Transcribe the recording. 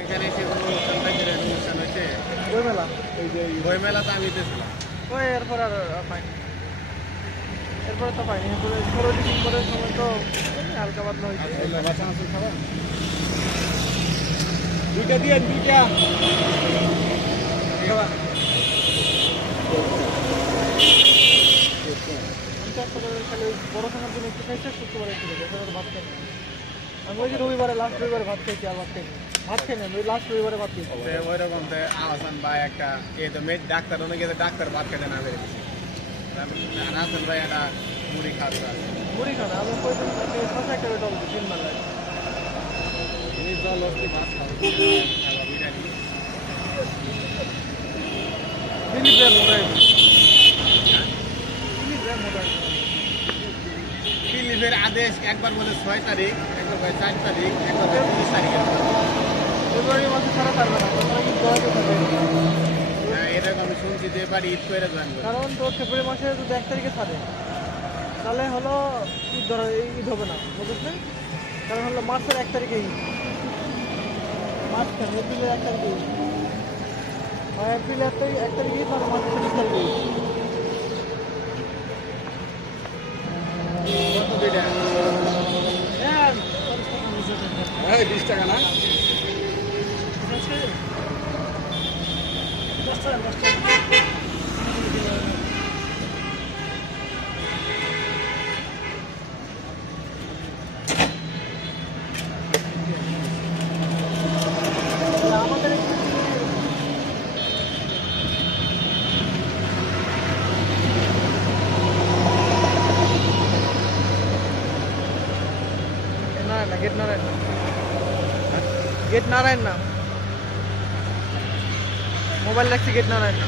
এখানে এসে কোনো অনুষ্ঠান পাইছিল, অনুষ্ঠান হয়েছে বইমেলা। এই যে বইমেলাতে আমি দিয়েছিলাম। ওই এরপর আর পাইনি, এরপরে তো পাইনি। এরপরে 16 ডিসেম্বরের সময় তো হালকা পাতলা হয়েছে। দুইটা দিয়ে দুইটা আমি তো একটা করে খালি ওই বড় খানার জন্য একটু খাইছে, শুক্রবারে একটু খেয়েছে, এছাড়া ভাত খাই না। আমি ওই যে রবিবারে, লাস্ট রবিবারে ভাত খাইছি, আর ভাত খাইনি, ভাত খাই না, ওই লাস্ট রবিবারে ভাত খাইছি। ওই রকম আহসান ভাই একটা ডাক্তার অনেক ডাক্তার ভাত খেতে না বেড়ে দিচ্ছে। হাসান ভাই একটা মুড়ি খাওয়া মুড়ি খানা আমি কইতাম আপনি 6 একটা টল 3 বেলায় জল অস্তি মাছ খাওয়া বিরিয়ানি দিল্লি মোবাইল, দিল্লি মোবাইল। দিল্লির আদেশ একবার বলে 6 তারিখ, একবার বলে 4 তারিখ, একবার বলে 30 তারিখে। ফেব্রুয়ারি মাসে ছাড়া থাকবে না, এরকম আমি শুনছি যে এবার ঈদ করে জয়েন করবে। কারণ তোর ফেব্রুয়ারি মাসে যদি 1 তারিখে ছাড়ে তাহলে হলো ঈদ ধরো, ঈদ হবে না, বুঝছিস না? কারণ হলো মার্চের 1 তারিখে ঈদ, মার্চ কেন এপ্রিলের 1 তারিখে ঈদ, আর এপ্রিলের 1 তারিখে ঈদ, আর মার্চের 30 তারিখে ঈদ। কত দুইটা? হ্যাঁ 20 টাকা না? আমাদের নারায়ণ না, গেট নারায়ণ না, গেট নারায়ণ না, মোবাইল রাখছি গেট নারায়ণ না।